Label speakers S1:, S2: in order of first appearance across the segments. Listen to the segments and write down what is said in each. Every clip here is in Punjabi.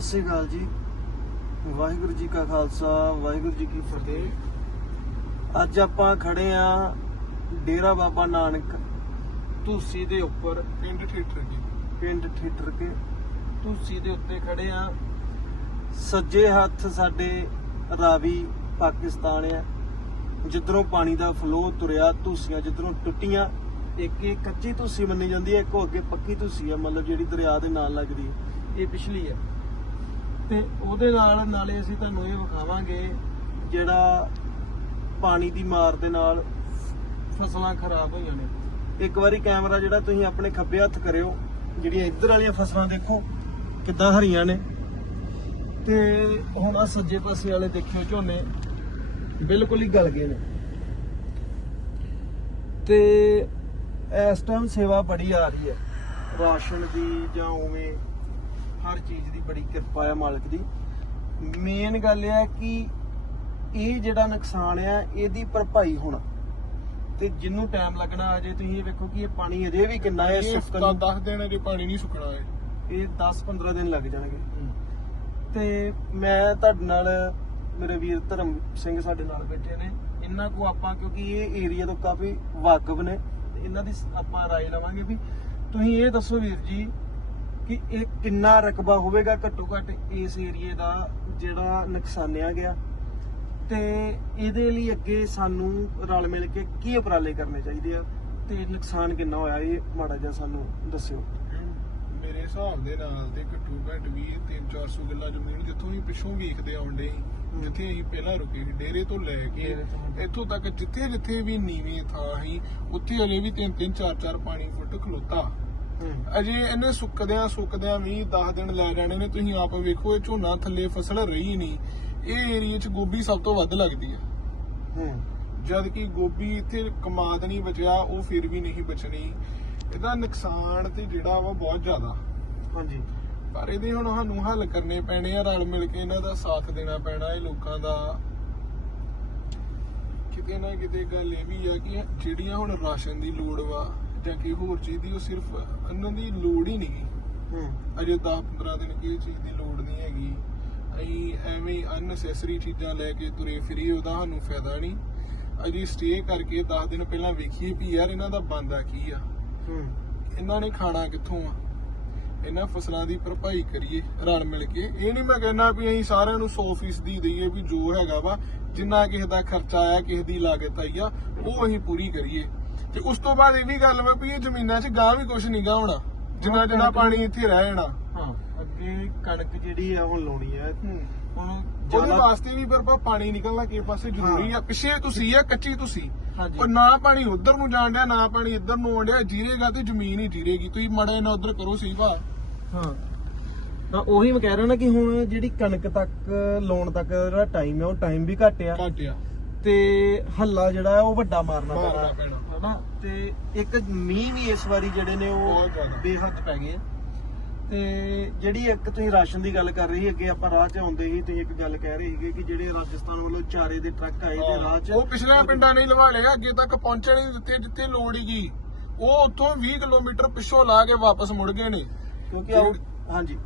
S1: ਸਤਿ ਸ਼੍ਰੀ ਅਕਾਲ ਜੀ। ਵਾਹਿਗੁਰੂ ਜੀ ਕਾ ਖਾਲਸਾ ਵਾਹਿਗੁਰੂ ਜੀ ਕੀ ਫਤਿਹ। ਅੱਜ ਆਪਾਂ ਖੜੇ ਆ ਡੇਰਾ ਬਾਬਾ ਨਾਨਕ ਧੂਸੀ ਦੇ ਉੱਪਰ।
S2: ਪਿੰਡ ਥੀਏਟਰ ਜੀ।
S1: ਪਿੰਡ ਠਿੱਠਰ ਕੇ ਧੂਸੀ ਦੇ ਉੱਤੇ ਖੜੇ ਆ ਸੱਜੇ ਹੱਥ ਸਾਡੇ ਰਾਵੀ ਪਾਕਿਸਤਾਨ ਆ। ਜਿੱਧਰੋਂ ਪਾਣੀ ਦਾ ਫਲੋ ਤੁਰਿਆ ਧੂਸੀਆਂ ਜਿੱਧਰੋਂ ਟੁੱਟੀਆਂ ਇੱਕ ਇਹ ਕੱਚੀ ਧੂਸੀ ਮੰਨੀ ਜਾਂਦੀ ਹੈ ਇੱਕ ਅੱਗੇ ਪੱਕੀ ਧੂਸੀ ਹੈ ਮਤਲਬ ਜਿਹੜੀ ਦਰਿਆ ਦੇ ਨਾਲ ਲੱਗਦੀ ਹੈ। ਇਹ ਪਿਛਲੀ ਹੈ। ਤੇ ਉਹਦੇ ਨਾਲ ਨਾਲੇ ਅਸੀਂ ਤੁਹਾਨੂੰ ਇਹ ਵਿਖਾਵਾਂਗੇ ਜਿਹੜਾ ਪਾਣੀ ਦੀ ਮਾਰ ਦੇ ਨਾਲ ਫਸਲਾਂ ਖਰਾਬ ਹੋਈਆਂ ਨੇ। ਇੱਕ ਵਾਰੀ ਕੈਮਰਾ ਜਿਹੜਾ ਤੁਸੀਂ ਆਪਣੇ ਖੱਬੇ ਹੱਥ ਕਰਿਓ, ਜਿਹੜੀਆਂ ਇੱਧਰ ਵਾਲੀਆਂ ਫਸਲਾਂ ਦੇਖੋ, ਕਿੱਦਾਂ ਹਰੀਆਂ ਨੇ। ਤੇ ਹੁਣ ਆ ਸੱਜੇ ਪਾਸੇ ਵਾਲੇ ਦੇਖਿਓ ਝੋਨੇ, ਬਿਲਕੁਲ ਹੀ ਗਲ ਗਏ ਨੇ। ਤੇ ਇਸ ਟਾਈਮ ਸੇਵਾ ਬੜੀ ਆ ਰਹੀ ਹੈ। ਰਾਸ਼ਨ ਦੀ ਜਾਂ ਉਵੇਂ ਹਰ ਚੀਜ਼ ਦੀ ਬੜੀ ਕਿਰਪਾ ਹੈ ਮਾਲਕ ਦੀ ਮੇਨ ਗੱਲ ਇਹ ਹੈ ਕਿ ਇਹ ਜਿਹੜਾ ਨੁਕਸਾਨ ਆ ਇਹਦੀ ਭਰਪਾਈ ਹੋਣਾ ਤੇ ਜਿੰਨੂੰ ਟਾਈਮ ਲੱਗਣਾ ਅਜੇ ਤੁਸੀਂ ਇਹ ਵੇਖੋ ਕਿ ਇਹ ਪਾਣੀ ਅਜੇ ਵੀ ਕਿੰਨਾ ਹੈ
S2: ਇਹ
S1: ਸੁੱਕਣ
S2: ਤਾਂ
S1: ਨੂੰ।
S2: ਦੱਸ ਦੇਣ ਜੇ ਪਾਣੀ ਨਹੀਂ ਸੁੱਕਣਾ ਹੈ
S1: ਇਹ 10-15 ਦਿਨ ਲੱਗ ਜਾਣਗੇ ਤੇ ਮੈਂ ਤੁਹਾਡੇ ਨਾਲ ਮੇਰੇ ਵੀਰ ਧਰਮ ਸਿੰਘ ਸਾਡੇ ਨਾਲ ਬੈਠੇ ਨੇ ਇਹਨਾਂ ਕੋ ਆਪਾਂ ਕਿਉਂਕਿ ਇਹ ਏਰੀਆ ਤੋਂ ਕਾਫੀ ਵਾਕਿਫ ਨੇ ਤੇ ਇਹਨਾਂ ਦੀ ਆਪਾਂ رائے ਲਵਾਂਗੇ ਵੀ ਤੁਸੀਂ ਇਹ ਦੱਸੋ ਵੀਰ ਜੀ ਕਿ ਇਹ ਕਿੰਨਾ ਰਕਬਾ ਹੋਵੇਗਾ ਘੱਟੋ ਘੱਟ ਇਸ ਏਰੀਏ ਦਾ ਜਿਹੜਾ ਨੁਕਸਾਨਿਆ ਗਿਆ ਤੇ ਇਹਦੇ ਲਈ ਅੱਗੇ ਸਾਨੂੰ ਰਲ ਮਿਲ ਕੇ ਕੀ ਉਪਰਾਲੇ ਕਰਨੇ ਚਾਹੀਦੇ ਆ ਤੇ ਨੁਕਸਾਨ ਕਿੰਨਾ ਹੋਇਆ ਇਹ ਮਾੜਾ ਜਿਹਾ ਸਾਨੂੰ ਦੱਸਿਓ।
S2: ਮੇਰੇ ਹਿਸਾਬ ਦੇ ਨਾਲ ਤੇ ਘੱਟੋ ਘੱਟ ਵੀ 3-400 ਕਿੱਲਾ ਜ਼ਮੀਨ ਜਿੱਥੋਂ ਹੀ ਪਿੱਛੋਂ ਵੇਖਦੇ ਆਉਂਦੇ ਜਿੱਥੇ ਅਸੀਂ ਪਹਿਲਾਂ ਰੁਕੇ ਸੀ ਡੇਰੇ ਤੋਂ ਲੈ ਕੇ। ਇੱਥੋਂ ਤੱਕ ਜਿੱਥੇ ਜਿੱਥੇ ਵੀ ਨੀਵੀਂ ਥਾਂ ਸੀ ਉੱਥੇ ਹਲੇ ਵੀ 3-3 4-4 ਪਾਣੀ ਫੁੱਟ ਖਲੋਤਾ। ਅਜੇ ਇਹਨੇ ਸੁੱਕਦਿਆਂ ਸੁੱਕਦਿਆਂ ਵੀ 10 ਦਿਨ ਲੈ ਜਾਣੇ ਨੇ ਤੁਸੀਂ ਆਪ ਵੇਖੋ ਇਹ ਝੋਨਾ ਥੱਲੇ ਫਸਲ ਰਹੀ ਨਹੀਂ। ਇਹ ਏਰੀਆ 'ਚ ਗੋਭੀ ਸਭ ਤੋਂ ਵੱਧ ਲੱਗਦੀ ਆ।
S1: ਹੂੰ।
S2: ਜਦ ਕਿ ਗੋਭੀ ਇੱਥੇ ਕਮਾਦ ਨਹੀਂ ਬਚਿਆ ਉਹ ਫਿਰ ਵੀ ਨਹੀਂ ਬਚਣੀ। ਇਹਦਾ ਨੁਕਸਾਨ ਤੇ ਜਿਹੜਾ ਵਾ ਬਹੁਤ ਜ਼ਿਆਦਾ।
S1: ਹਾਂਜੀ।
S2: ਪਰ ਇਹਦੇ ਹੁਣ ਸਾਨੂੰ ਹੱਲ ਕਰਨੇ ਪੈਣੇ ਆ ਰਲ ਮਿਲ ਕੇ ਇਹਨਾਂ ਦਾ ਸਾਥ ਦੇਣਾ ਪੈਣਾ ਇਹ ਲੋਕਾਂ ਦਾ। ਕਿਤੇ ਨਾ ਕਿਤੇ ਗੱਲ ਇਹ ਵੀ ਆ ਕਿ ਜਿਹੜੀਆਂ ਹੁਣ ਰਾਸ਼ਨ ਦੀ ਲੋੜ ਵਾ ਜਾਂ ਕਿ ਹੋਰ ਚੀਜ਼ ਦੀ ਉਹ ਸਿਰਫ ਇਹਨਾਂ ਦੀ ਲੋੜ ਹੀ ਨਹੀਂ।
S1: ਹੂੰ।
S2: ਅਜੇ 10 15 ਦਿਨ ਕਿਸੇ ਚੀਜ਼ ਦੀ ਲੋੜ ਨਹੀਂ ਹੈਗੀ। ਅਸੀਂ ਐਵੇਂ ਅਨਨੈਸੈਸਰੀ ਚੀਜ਼ਾਂ ਲੈ ਕੇ ਤੁਰੇ ਫਿਰੀਏ ਉਹਦਾ ਸਾਨੂੰ ਫਾਇਦਾ ਨਹੀਂ। ਅਜੇ ਸਟੇ ਕਰਕੇ 10 ਦਿਨ ਪਹਿਲਾਂ ਵੇਖੀਏ ਵੀ ਯਾਰ ਇਹਨਾਂ ਦਾ ਬੰਦਾ ਕੀ ਆ।
S1: ਹੂੰ।
S2: ਇਹਨਾਂ ਨੇ ਖਾਣਾ ਕਿੱਥੋਂ ਆ? ਇਹਨਾਂ ਫਸਲਾਂ ਦੀ ਭਰਪਾਈ ਕਰੀਏ ਰਲ ਮਿਲ ਕੇ। ਇਹ ਨਹੀਂ ਮੈਂ ਕਹਿੰਦਾ ਵੀ ਅਸੀਂ ਸਾਰਿਆਂ ਨੂੰ 100% ਦੀ ਦਈਏ ਵੀ ਜੋ ਹੈਗਾ ਵਾ ਜਿੰਨਾ ਕਿਸੇ ਦਾ ਖਰਚਾ ਆਇਆ ਕਿਸੇ ਦੀ ਲਾਗਤ ਆਈ ਆ ਉਹ ਅਸੀਂ ਪੂਰੀ ਕਰੀਏ। ਤੇ ਉਸ ਤੋਂ ਬਾਅਦ ਇਹ ਵੀ ਗੱਲ ਵਾ ਵੀ ਇਹ ਜ਼ਮੀਨਾਂ 'ਚ ਗਾਂ ਵੀ ਕੁਝ ਨਹੀਂ ਹੋਣਾ। ਜਿੰਨਾ ਜਿੰਨਾ ਪਾਣੀ ਇੱਥੇ ਰਹਿ ਜਾਣਾ।
S1: ਹਾਂ ਅੱਗੇ ਕਣਕ ਜਿਹੜੀ ਆ ਹੁਣ ਲਾਉਣੀ ਹੈ। ਹੁਣ
S2: ਉਹਦੇ
S1: ਜ਼ਿਆਦਾ
S2: ਵਾਸਤੇ ਵੀ ਪਰ ਪਾਣੀ ਨਿਕਲਣਾ ਕਿਸੇ ਪਾਸੇ ਜ਼ਰੂਰੀ ਆ। ਪਿੱਛੇ ਤੁਸੀਂ ਆ ਕੱਚੀ ਤੁਸੀਂ।
S1: ਹਾਂਜੀ।
S2: ਉਹ ਨਾ ਪਾਣੀ ਉਧਰ ਨੂੰ ਜਾਣ ਡਿਆ ਨਾ ਪਾਣੀ ਇੱਧਰ ਨੂੰ ਆਉਣ ਡਿਆ ਜੀਰੇਗਾ ਤੇ ਜ਼ਮੀਨ ਹੀ ਜੀਰੇਗੀ। ਤੁਸੀਂ ਮੜੇ ਨਾ ਉਧਰ ਕਰੋ ਸਹੀ ਵਾ
S1: ਹਾਂ। ਤਾਂ ਉਹੀ ਮੈਂ ਕਹਿ ਰਿਹਾ ਨਾ ਕਿ ਹੁਣ ਜਿਹੜੀ ਕਣਕ ਤੱਕ ਲਾਉਣ ਤੱਕ ਜਿਹੜਾ ਟਾਈਮ ਹੈ ਉਹ ਟਾਈਮ ਵੀ ਘੱਟ ਆ।
S2: ਘਟਿਆ
S1: ਤੇ ਹੱਲਾ ਜਿਹੜਾ ਹੈ ਉਹ ਵੱਡਾ ਮਾਰਨਾ
S2: ਮਾਰਨਾ
S1: ਪੈਣਾ
S2: ਪੈਣਾ।
S1: ਹਨਾ ਤੇ ਇੱਕ ਮੀਂਹ ਵੀ ਇਸ ਵਾਰੀ ਜਿਹੜੇ ਨੇ ਉਹ
S2: ਬਹੁਤ ਜ਼ਿਆਦਾ।
S1: ਬੇਹੱਦ ਪੈ ਗਏ ਆ। ਤੇ ਜਿਹੜੀ ਇੱਕ ਤੁਸੀਂ ਰਾਸ਼ਨ ਦੀ ਗੱਲ ਕਰ ਰਹੀ ਅੱਗੇ ਆਪਾਂ ਰਾਹ 'ਚ ਆਉਂਦੇ ਸੀ ਤੁਸੀਂ ਇੱਕ ਗੱਲ ਕਹਿ ਰਹੇ ਸੀਗੇ ਕਿ ਜਿਹੜੇ ਰਾਜਸਥਾਨ ਵੱਲੋਂ ਚਾਰੇ ਦੇ ਟਰੱਕ ਆਏ ਤੇ ਰਾਹ 'ਚ
S2: ਉਹ ਪਿਛਲੇ ਪਿੰਡਾਂ ਨਹੀਂ ਲਵਾ ਲਿਆ ਅੱਗੇ ਤੱਕ ਪਹੁੰਚਣ ਹੀ ਨਹੀਂ ਦਿੱਤੇ ਜਿੱਥੇ ਲੋੜ ਹੀਗੀ ਉਹ ਉੱਥੋਂ 20 ਕਿਲੋਮੀਟਰ ਪਿੱਛੋਂ ਲਾ ਕੇ ਵਾਪਸ ਮੁੜ ਗਏ ਨੇ
S1: ਕਿਉਂਕਿ ਆਉ ਹਾਂਜੀ।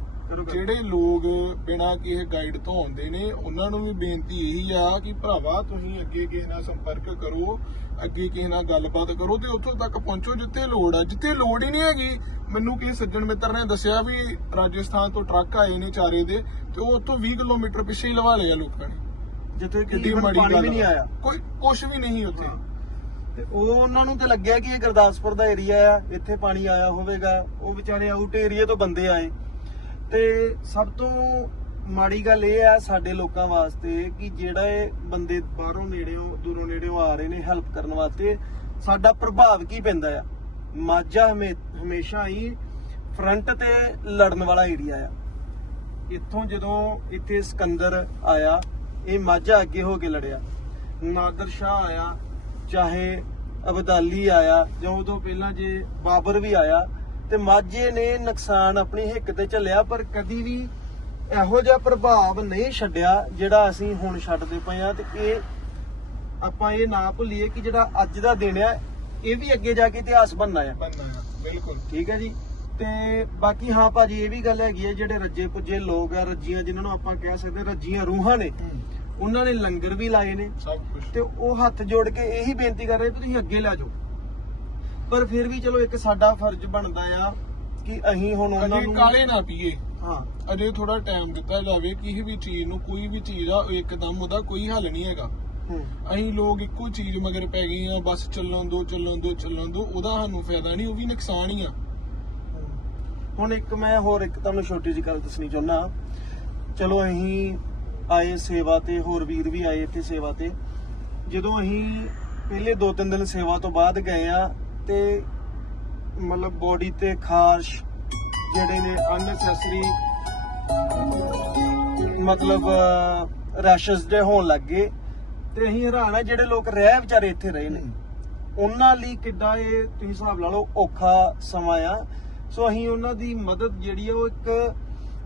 S2: ਜਿਹੜੇ ਲੋਕ ਬਿਨਾਂ ਕਿਸੇ ਗਾਈਡ ਤੋਂ ਆਉਂਦੇ ਨੇ ਉਹਨਾਂ ਨੂੰ ਵੀ ਬੇਨਤੀ ਇਹੀ ਆ ਕਿ ਭਰਾਵਾ ਤੁਸੀਂ ਅੱਗੇ ਕਿਸੇ ਨਾਲ ਸੰਪਰਕ ਕਰੋ ਅੱਗੇ ਕਿਸੇ ਨਾਲ ਗੱਲਬਾਤ ਕਰੋ ਤੇ ਉੱਥੋਂ ਤੱਕ ਪਹੁੰਚੋ ਜਿੱਥੇ ਲੋੜ ਆ। ਜਿੱਥੇ ਲੋੜ ਹੀ ਨਹੀਂ ਹੈਗੀ ਮੈਨੂੰ ਕਿਸੇ ਸੱਜਣ ਮਿੱਤਰ ਨੇ ਦੱਸਿਆ ਵੀ ਰਾਜਸਥਾਨ ਤੋਂ ਟਰੱਕ ਆਏ ਨੇ ਚਾਰੇ ਦੇ ਤੇ ਉਹ ਉੱਥੋਂ 20 ਕਿਲੋਮੀਟਰ ਪਿੱਛੇ ਹੀ ਲਵਾ ਲਿਆ ਲੋਕਾਂ ਨੇ।
S1: ਜਿੱਥੇ ਕਿ ਪਾਣੀ ਵੀ ਨਹੀਂ। ਆਇਆ।
S2: ਕੋਈ ਕੁਝ ਵੀ ਨਹੀਂ ਉੱਥੇ।
S1: ਤੇ ਉਹ ਉਹਨਾਂ ਨੂੰ ਤੇ ਲੱਗਿਆ ਕਿ ਇਹ ਗੁਰਦਾਸਪੁਰ ਦਾ ਏਰੀਆ ਆ ਇੱਥੇ ਪਾਣੀ ਆਇਆ ਹੋਵੇਗਾ। ਉਹ ਵਿਚਾਰੇ ਆਊਟ ਏਰੀਆ ਤੋਂ ਬੰਦੇ ਆਏ। ਤੇ ਸਭ ਤੋਂ ਮਾੜੀ ਗੱਲ ਇਹ ਆ ਸਾਡੇ ਲੋਕਾਂ ਵਾਸਤੇ ਕਿ ਜਿਹੜਾ ਇਹ ਬੰਦੇ ਬਾਹਰੋਂ ਨੇੜਿਓਂ, ਦੂਰੋਂ ਨੇੜਿਓਂ ਆ ਰਹੇ ਨੇ ਹੈਲਪ ਕਰਨ ਵਾਸਤੇ, ਸਾਡਾ ਪ੍ਰਭਾਵ ਕੀ ਪੈਂਦਾ ਆ? ਮਾਝਾ ਹਮੇ- ਹਮੇਸ਼ਾ ਹੀ ਫਰੰਟ ਤੇ ਲੜਨ ਵਾਲਾ ਏਰੀਆ ਆ। ਇੱਥੋਂ ਜਦੋਂ ਇੱਥੇ ਸਿਕੰਦਰ ਆਇਆ, ਇਹ ਮਾਝਾ ਅੱਗੇ ਹੋ ਕੇ ਲੜਿਆ। ਨਾਦਰ ਸ਼ਾਹ ਆਇਆ, ਚਾਹੇ ਅਬਦਾਲੀ ਆਇਆ ਜਾਂ ਉਦੋਂ ਪਹਿਲਾਂ ਜੇ ਬਾਬਰ ਵੀ ਆਇਆ ਤੇ ਮਾਝੇ ਨੇ ਨੁਕਸਾਨ ਆਪਣੀ ਹਿੱਕ ਤੇ ਝੱਲਿਆ ਪਰ ਕਦੀ ਵੀ ਇਹੋ ਜਿਹਾ ਪ੍ਰਭਾਵ ਨਹੀਂ ਛੱਡਿਆ ਜਿਹੜਾ ਅਸੀਂ ਹੁਣ ਛੱਡਦੇ ਪਏ ਆ ਤੇ ਇਹ ਆਪਾਂ ਇਹ ਨਾ ਭੁੱਲੀਏ ਕਿ ਜਿਹੜਾ ਅੱਜ ਦਾ ਦਿਨ ਆ ਇਹ ਵੀ ਅੱਗੇ ਜਾ ਕੇ ਇਤਿਹਾਸ ਬਣਨਾ ਆ
S2: ਆ ਬਿਲਕੁਲ।
S1: ਠੀਕ ਹੈ ਜੀ? ਤੇ ਬਾਕੀ ਹਾਂ ਭਾਜੀ ਇਹ ਵੀ ਗੱਲ ਹੈਗੀ ਹੈ ਜਿਹੜੇ ਰੱਜੇ ਪੁੱਜੇ ਲੋਕ ਆ ਰੱਜੀਆਂ ਜਿਨ੍ਹਾਂ ਨੂੰ ਆਪਾਂ ਕਹਿ ਸਕਦੇ ਰੱਜੀਆਂ ਰੂਹਾਂ ਨੇ ਉਹਨਾਂ ਨੇ ਲੰਗਰ ਵੀ ਲਾਏ ਨੇ।
S2: ਸਭ ਕੁਝ
S1: ਤੇ ਉਹ ਹੱਥ ਜੋੜ ਕੇ ਇਹੀ ਬੇਨਤੀ ਕਰ ਰਹੇ ਤੁਸੀਂ ਅੱਗੇ ਲੈ ਜਾਓ। ਪਰ ਫਿਰ ਵੀ ਚਲੋ ਇੱਕ ਸਾਡਾ ਫਰਜ਼ ਬਣਦਾ ਆ ਕਿ ਅਸੀਂ ਹੁਣ ਉਹਨਾਂ
S2: ਅਜੇ
S1: ਨੂੰ
S2: ਕਾਲੇ ਨਾ ਪੀਏ।
S1: ਹਾਂ।
S2: ਅਜੇ ਥੋੜਾ ਟਾਈਮ ਦਿੱਤਾ ਜਾਵੇ ਕਿਸੇ ਵੀ ਚੀਜ਼ ਨੂੰ ਕੋਈ ਵੀ ਚੀਜ਼ ਆ ਇੱਕਦਮ ਉਹਦਾ ਕੋਈ ਹੱਲ ਨਹੀਂ ਹੈਗਾ।
S1: ਹੂੰ।
S2: ਅਸੀਂ ਲੋਕ ਇੱਕੋ ਚੀਜ਼ ਮਗਰ ਪੈ ਗਏ ਆ ਬਸ ਚੱਲਣ ਦੋ ਚੱਲਣ ਦੋ ਚੱਲਣ ਦੋ ਉਹਦਾ ਸਾਨੂੰ ਫਾਇਦਾ ਨਹੀਂ ਉਹ ਵੀ ਨੁਕਸਾਨ ਹੀ ਆ।
S1: ਹੁਣ ਇੱਕ ਮੈਂ ਹੋਰ ਇੱਕ ਤੁਹਾਨੂੰ ਛੋਟੀ ਜਿਹੀ ਗੱਲ ਦੱਸਣੀ ਚਾਹੁੰਦਾ। ਚਲੋ ਅਸੀਂ ਆਏ ਸੇਵਾ ਤੇ ਹੋਰ ਵੀਰ ਵੀ ਆਏ ਇੱਥੇ ਸੇਵਾ ਤੇ। ਜਦੋਂ ਅਸੀਂ ਪਹਿਲੇ 2-3 ਦਿਨ ਸੇਵਾ ਤੋਂ ਬਾਅਦ ਗਏ ਆ ਤੇ ਮਤਲਬ ਬੋਡੀ ਤੇ ਖਾਰਸ਼ ਜਿਹੜੇ ਨੇ ਅਨਨੈਸੈਸਰੀ ਮਤਲਬ ਰੈਸ਼ਸ ਦੇ ਹੋਣ ਲੱਗੇ ਤੇ ਅਸੀਂ ਹੈਰਾਨ ਆ ਜਿਹੜੇ ਲੋਕ ਰਹਿ ਵਿਚਾਰੇ ਇੱਥੇ ਰਹੇ ਨੇ। ਉਹਨਾਂ ਲਈ ਕਿੱਡਾ ਇਹ ਤੁਸੀਂ ਹਿਸਾਬ ਲਾ ਲਓ ਔਖਾ ਸਮਾਂ ਆ। ਸੋ ਅਸੀਂ ਉਹਨਾਂ ਦੀ ਮਦਦ ਜਿਹੜੀ ਆ ਉਹ ਇੱਕ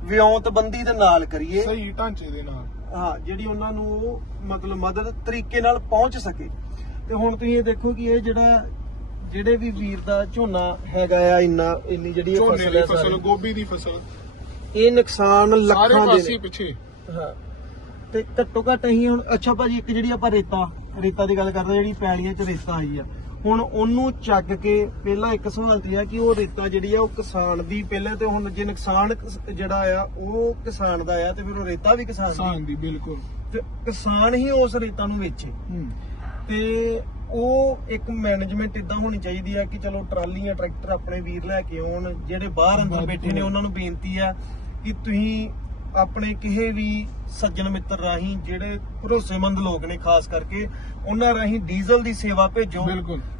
S1: ਵਿਉਂਤਬੰਦੀ ਦੇ ਨਾਲ ਕਰੀਏ।
S2: ਸਹੀ ਢਾਂਚੇ ਦੇ ਨਾਲ।
S1: ਹਾਂ ਜਿਹੜੀ ਉਹਨਾਂ ਨੂੰ ਮਤਲਬ ਮਦਦ ਤਰੀਕੇ ਨਾਲ ਪਹੁੰਚ ਸਕੇ। ਤੇ ਹੁਣ ਤੁਸੀਂ ਇਹ ਦੇਖੋ ਕਿ ਇਹ ਜਿਹੜਾ ਜਿਹੜੇ ਵੀ ਵੀਰ ਦਾ ਝੋਨਾ ਹੈਗਾ ਆ ਇੰਨਾ ਇੰਨੀ ਜਿਹੜੀ ਇਹ
S2: ਝੋਨੇ
S1: ਫਸਲ
S2: ਦੀ
S1: ਹੈ
S2: ਫਸਲ
S1: ਸਾਰੀ,
S2: ਗੋਭੀ ਦੀ ਫਸਲ।
S1: ਇਹ ਨੁਕਸਾਨ
S2: ਸਾਰੇ
S1: ਲੱਖਾਂ ਦੇ
S2: ਪਾਸੇ
S1: ਨੇ
S2: ਪਿੱਛੇ।
S1: ਹਾਂ। ਤੇ ਘੱਟੋ ਘੱਟ ਅਸੀਂ ਹੁਣ ਅੱਛਾ ਭਾਜੀ ਇੱਕ ਜਿਹੜੀ ਆਪਾਂ ਰੇਤਾ ਰੇਤਾ ਦੀ ਗੱਲ ਕਰਦੇ ਹਾਂ, ਜਿਹੜੀ ਪੈਲੀਆਂ 'ਚ ਰੇਤਾ ਆਈ ਆ। ਹੁਣ ਉਹਨੂੰ ਚੱਕ ਕੇ ਪਹਿਲਾਂ ਇੱਕ ਸਵਾਲ ਤੇ ਆ ਕਿ ਉਹ ਰੇਤਾ ਜਿਹੜੀ ਆ ਉਹ ਕਿਸਾਨ ਦੀ ਪਹਿਲਾਂ ਤੇ ਹੁਣ ਜੇ ਨੁਕਸਾਨ ਕਿਸ- ਜਿਹੜਾ ਆ ਉਹ ਕਿਸਾਨ ਦਾ ਆ ਤੇ ਫਿਰ ਉਹ ਰੇਤਾ ਵੀ ਕਿਸਾਨ
S2: ਕਿਸਾਨ
S1: ਦੀ
S2: ਦੀ ਬਿਲਕੁਲ।
S1: ਤੇ ਕਿਸਾਨ ਹੀ ਉਸ ਰੇਤਾ ਨੂੰ ਵੇਚੇ।
S2: ਹੂੰ।
S1: ਤੇ ਉਹ ਇੱਕ ਮੈਨੇਜਮੈਂਟ ਇਦਾਂ ਹੋਣੀ ਚਾਹੀਦੀ ਆ ਕਿ ਚਲੋ ਟਰਾਲੀਆਂ ਟਰੈਕਟਰ ਆਪਣੇ ਵੀਰ ਲੈ ਕੇ ਆਉਣ ਜਿਹੜੇ ਬਾਹਰ ਅੰਦਰ। ਬੈਠੇ ਨੇ ਉਹਨਾਂ ਨੂੰ ਬੇਨਤੀ ਆ ਕਿ ਤੁਸੀਂ ਆਪਣੇ ਕਿਸੇ ਵੀ ਸੱਜਣ ਮਿੱਤਰ ਰਾਹੀਂ ਜਿਹੜੇ ਭਰੋਸੇਮੰਦ ਲੋਕ ਨੇ ਖਾਸ ਕਰਕੇ ਉਹਨਾਂ ਰਾਹੀਂ ਡੀਜ਼ਲ ਦੀ ਸੇਵਾ ਭੇਜੋ।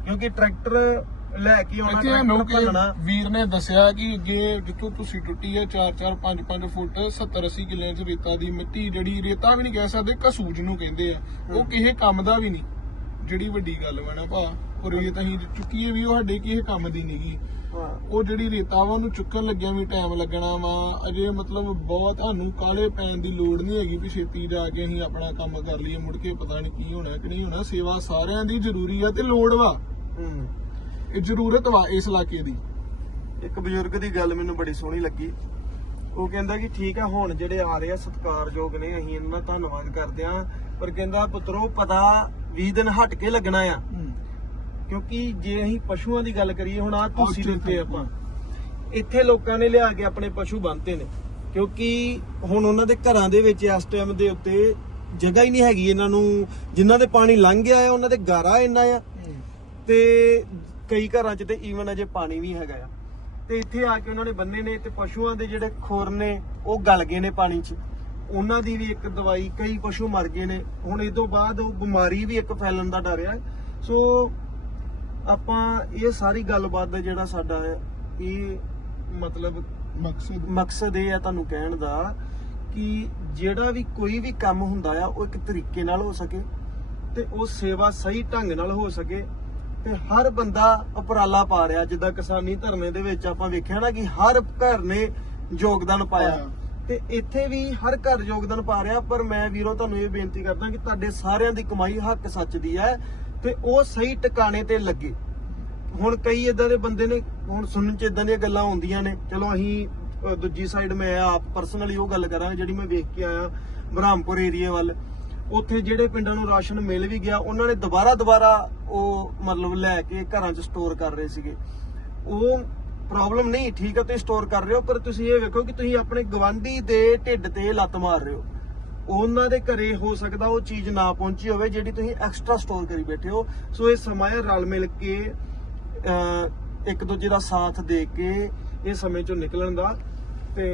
S1: ਕਿਉਂਕਿ ਟਰੈਕਟਰ ਲੈ ਕੇ ਆਉਣਾ ਟਰੈਕਟਰ ਭੰਨਣਾ।
S2: ਵੀਰ ਨੇ ਦੱਸਿਆ ਕਿ ਅੱਗੇ ਜਿੱਥੋਂ ਤੁਸੀਂ ਟੁੱਟੀ ਹੈ 4 4 5 5 ਫੁੱਟ 70 80 ਕਿੱਲਿਆਂ ਚ ਰੇਤਾ ਦੀ ਮਿੱਟੀ ਜਿਹੜੀ ਰੇਤਾ ਵੀ ਨਹੀਂ ਕਹਿ ਸਕਦੇ ਕਸੂਜ ਨੂੰ ਕਹਿੰਦੇ ਆ। ਉਹ। ਕਿਸੇ ਕੰਮ ਦਾ ਵੀ ਨਹੀਂ। ਜਿਹੜੀ ਵੱਡੀ ਗੱਲ ਵਾ ਨਾ ਭਾ ਉਹ ਰੇਤ ਅਸੀਂ ਚੁੱਕੀਏ ਵੀ ਉਹ ਸਾਡੇ ਕਿਸੇ ਕੰਮ ਦੀ ਨਹੀਂਗੀ
S1: ਹਾਂ।
S2: ਉਹ ਜਿਹੜੀ ਰੇਤਾ ਵਾ ਉਹਨੂੰ ਚੁੱਕਣ ਲੱਗਿਆ ਵੀ ਟਾਈਮ ਲੱਗਣਾ ਵਾ। ਅਜੇ ਮਤਲਬ ਬਹੁਤ ਤੁਹਾਨੂੰ ਕਾਲੇ ਪੈਣ ਦੀ ਲੋੜ ਨਹੀਂ ਹੈਗੀ ਵੀ ਛੇਤੀ ਜਾ ਕੇ ਅਸੀਂ ਆਪਣਾ ਕੰਮ ਕਰ ਲਈਏ। ਮੁੜ ਕੇ ਪਤਾ ਨਹੀਂ ਕੀ ਹੋਣਾ ਕਿ ਨਹੀਂ ਹੋਣਾ। ਸੇਵਾ ਸਾਰਿਆਂ ਦੀ ਜ਼ਰੂਰੀ ਆ ਤੇ ਲੋੜ ਵਾ।
S1: ਹੂੰ।
S2: ਇਹ ਜ਼ਰੂਰਤ ਵਾ ਇਸ ਇਲਾਕੇ ਦੀ।
S1: ਇੱਕ ਬਜ਼ੁਰਗ ਦੀ ਗੱਲ ਮੈਨੂੰ ਬੜੀ ਸੋਹਣੀ ਲੱਗੀ। ਉਹ ਕਹਿੰਦਾ ਕਿ ਠੀਕ ਆ ਹੁਣ ਜਿਹੜੇ ਆ ਰਹੇ ਆ ਸਤਿਕਾਰਯੋਗ ਨੇ ਅਸੀਂ ਇਹਨਾਂ ਦਾ ਧੰਨਵਾਦ ਕਰਦੇ ਆ ਪਰ ਕਹਿੰਦਾ ਪੁੱਤਰੋ ਪਤਾ 20 ਦਿਨ ਹਟ ਕੇ ਲੱਗਣਾ ਆ। ਕਿਉਂਕਿ ਜੇ ਅਸੀਂ ਪਸ਼ੂਆਂ ਦੀ ਗੱਲ ਕਰੀਏ ਹੁਣ ਆ ਤੁਸੀਂ ਦੇ ਉੱਤੇ ਆਪਾਂ। ਇੱਥੇ ਲੋਕਾਂ ਨੇ ਲਿਆ ਕੇ ਆਪਣੇ ਪਸ਼ੂ ਬੰਨਤੇ ਨੇ। ਕਿਉਂਕਿ ਹੁਣ ਉਹਨਾਂ ਦੇ ਘਰਾਂ ਦੇ ਵਿੱਚ ਇਸ ਟਾਈਮ ਦੇ ਉੱਤੇ ਜਗ੍ਹਾ ਹੀ ਨਹੀਂ ਹੈਗੀ ਇਹਨਾਂ ਨੂੰ। ਜਿਨ੍ਹਾਂ ਦੇ ਪਾਣੀ ਲੰਘ ਗਿਆ ਆ ਉਹਨਾਂ ਦੇ ਗਾਰਾ ਇੰਨਾ ਆ। ਤੇ ਕਈ ਘਰਾਂ 'ਚ ਤੇ ਈਵਨ ਅਜੇ ਪਾਣੀ ਵੀ ਹੈਗਾ ਆ। ਤੇ ਇੱਥੇ ਆ ਕੇ ਉਹਨਾਂ ਨੇ ਬੰਨੇ ਨੇ ਤੇ ਪਸ਼ੂਆਂ ਦੇ ਜਿਹੜੇ ਖੁਰ ਨੇ ਉਹ ਗਲ ਗਏ ਨੇ ਪਾਣੀ 'ਚ। ਉਹਨਾਂ ਦੀ ਵੀ ਇੱਕ ਦਵਾਈ ਕਈ ਪਸ਼ੂ ਮਰ ਗਏ ਨੇ। ਹੁਣ ਇਹ ਤੋਂ ਬਾਅਦ ਉਹ ਬਿਮਾਰੀ ਵੀ ਇੱਕ ਫੈਲਣ ਦਾ ਡਰ ਆ। ਸੋ ਆਪਾਂ ਇਹ ਸਾਰੀ ਗੱਲਬਾਤ ਦਾ ਜਿਹੜਾ ਸਾਡਾ ਹੈ ਇਹ ਮਤਲਬ
S2: ਮਕਸਦ।
S1: ਮਕਸਦ ਇਹ ਹੈ ਤੁਹਾਨੂੰ ਕਹਿਣ ਦਾ ਕਿ ਜਿਹੜਾ ਵੀ ਕੋਈ ਵੀ ਕੰਮ ਹੁੰਦਾ ਆ ਉਹ ਇੱਕ ਤਰੀਕੇ ਨਾਲ ਹੋ ਸਕੇ ਤੇ ਉਹ ਸੇਵਾ ਸਹੀ ਢੰਗ ਨਾਲ ਹੋ ਸਕੇ ਤੇ ਹਰ ਬੰਦਾ ਉਪਰਾਲਾ ਪਾ ਰਿਹਾ। ਜਿੱਦਾਂ ਕਿਸਾਨੀ ਧਰਨੇ ਦੇ ਵਿੱਚ ਆਪਾਂ ਵੇਖਿਆ ਨਾ ਕਿ ਹਰ ਘਰ ਨੇ ਯੋਗਦਾਨ ਪਾਇਆ। ਤੇ ਇੱਥੇ ਵੀ ਹਰ ਘਰ ਯੋਗਦਾਨ ਪਾ ਰਿਹਾ, ਪਰ ਮੈਂ ਵੀਰੋ ਤੁਹਾਨੂੰ ਇਹ ਬੇਨਤੀ ਕਰਦਾ ਕਿ ਤੁਹਾਡੇ ਸਾਰਿਆਂ ਦੀ ਕਮਾਈ ਹੱਕ ਸੱਚ ਦੀ ਹੈ ਤੇ ਉਹ ਸਹੀ ਟਿਕਾਣੇ ਤੇ ਲੱਗੇ। ਹੁਣ ਕਈ ਇਦਾਂ ਦੇ ਬੰਦੇ ਨੇ, ਹੁਣ ਸੁਣਨ ਚ ਇਦਾਂ ਦੀਆਂ ਗੱਲਾਂ ਆਉਂਦੀਆਂ ਨੇ, ਚਲੋ ਅਸੀਂ ਦੂਜੀ ਸਾਈਡ ਮੈਂ ਆਪ ਪਰਸਨਲੀ ਉਹ ਗੱਲ ਕਰਾਂਗੇ ਜਿਹੜੀ ਮੈਂ ਵੇਖ ਕੇ ਆਇਆ ਬ੍ਰਹਮਪੁਰ ਏਰੀਆ ਵੱਲ। ਉੱਥੇ ਜਿਹੜੇ ਪਿੰਡਾਂ ਨੂੰ ਰਾਸ਼ਨ ਮਿਲ ਵੀ ਗਿਆ, ਉਹਨਾਂ ਨੇ ਦੁਬਾਰਾ ਦੁਬਾਰਾ ਉਹ ਮਤਲਬ ਲੈ ਕੇ ਘਰਾਂ 'ਚ ਸਟੋਰ ਕਰ ਰਹੇ ਸੀਗੇ। ਉਹ ਪ੍ਰੋਬਲਮ ਨਹੀਂ, ਠੀਕ ਹੈ ਤੁਸੀਂ ਸਟੋਰ ਕਰ ਰਹੇ ਹੋ, ਪਰ ਤੁਸੀਂ ਇਹ ਵੇਖੋ ਕਿ ਤੁਸੀਂ ਆਪਣੇ ਗਵਾਂਢੀ ਦੇ ਢਿੱਡ ਤੇ ਲੱਤ ਮਾਰ ਰਹੇ ਹੋ। ਉਹਨਾਂ ਦੇ ਘਰੇ ਹੋ ਸਕਦਾ ਉਹ ਚੀਜ਼ ਨਾ ਪਹੁੰਚੀ ਹੋਵੇ ਜਿਹੜੀ ਤੁਸੀਂ ਐਕਸਟਰਾ ਸਟੋਰ ਕਰੀ ਬੈਠੇ ਹੋ। ਸੋ ਇਹ ਸਮਾਂ ਹੈ ਰਲ ਮਿਲ ਕੇ ਇੱਕ ਦੂਜੇ ਦਾ ਸਾਥ ਦੇ ਕੇ ਇਹ ਸਮੇਂ ਚੋਂ ਨਿਕਲਣ ਦਾ। ਤੇ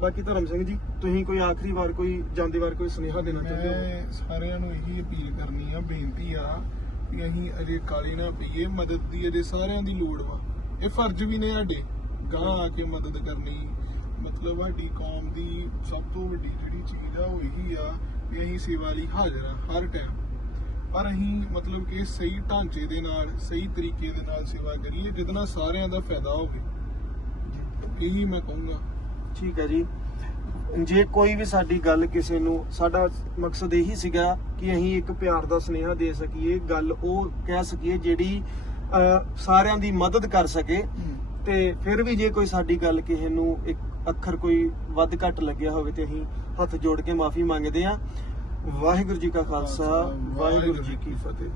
S1: ਬਾਕੀ ਧਰਮ ਸਿੰਘ ਜੀ, ਤੁਸੀਂ ਕੋਈ ਆਖਰੀ ਵਾਰ, ਕੋਈ ਜਾਂਦੀ ਵਾਰ ਕੋਈ ਸੁਨੇਹਾ ਦੇਣਾ ਚਾਹੁੰਦੇ ਹੋ?
S2: ਮੈਂ ਸਾਰਿਆਂ ਨੂੰ ਇਹੀ ਅਪੀਲ ਕਰਨੀ ਆ, ਬੇਨਤੀ ਆ ਕਿ ਅਸੀਂ ਅਜੇ ਕਾਲੀ ਨਾ ਪਈਏ, ਮਦਦ ਦੀ ਅਜੇ ਸਾਰਿਆਂ ਦੀ ਲੋੜ ਵਾ। ਇਹ ਫਰਜ਼ ਵੀ ਨੇ ਸਾਡੇ। ਗਾਂ ਆ ਕੇ ਮਦਦ ਕਰਨੀ, ਮਤਲਬ ਸਾਡੀ ਕੌਮ ਦੀ ਸਭ ਤੋਂ ਵੱਡੀ ਜਿਹੜੀ ਚੀਜ਼ ਆ, ਉਹ ਇਹੀ ਆ ਕਿ ਅਸੀਂ ਸੇਵਾ ਲਈ ਹਾਜ਼ਰ ਆ ਹਰ ਟਾਈਮ ਪਰ ਅਸੀਂ ਮਤਲਬ ਕਿ ਸਹੀ ਢਾਂਚੇ ਦੇ ਨਾਲ, ਸਹੀ ਤਰੀਕੇ ਦੇ ਨਾਲ ਸੇਵਾ ਕਰੀਏ, ਜਿਹਦੇ ਨਾਲ ਸਾਰਿਆਂ ਦਾ ਫਾਇਦਾ ਹੋਵੇ। ਇਹੀ ਮੈਂ ਕਹੂੰਗਾ।
S1: ਠੀਕ ਹੈ ਜੀ। ਜੇ ਕੋਈ ਵੀ ਸਾਡੀ ਗੱਲ ਕਿਸੇ ਨੂੰ, ਸਾਡਾ ਮਕਸਦ ਇਹੀ ਸੀਗਾ ਕਿ ਅਸੀਂ ਇੱਕ ਪਿਆਰ ਦਾ ਸੁਨੇਹਾ ਦੇ ਸਕੀਏ, ਗੱਲ ਉਹ ਕਹਿ ਸਕੀਏ ਜਿਹੜੀ ਸਾਰਿਆਂ ਦੀ ਮਦਦ ਕਰ ਸਕੇ। ਤੇ ਫਿਰ ਵੀ ਜੇ ਕੋਈ ਸਾਡੀ ਗੱਲ ਕਿਸੇ ਨੂੰ ਇੱਕ ਅੱਖਰ ਕੋਈ ਵੱਧ ਘੱਟ ਲੱਗਿਆ ਹੋਵੇ ਤੇ ਅਸੀਂ ਹੱਥ ਜੋੜ ਕੇ ਮਾਫੀ ਮੰਗਦੇ ਹਾਂ। ਵਾਹਿਗੁਰੂ ਜੀ ਕਾ ਖਾਲਸਾ ਵਾਹਿਗੁਰੂ ਜੀ ਕੀ
S2: ਫਤਿਹ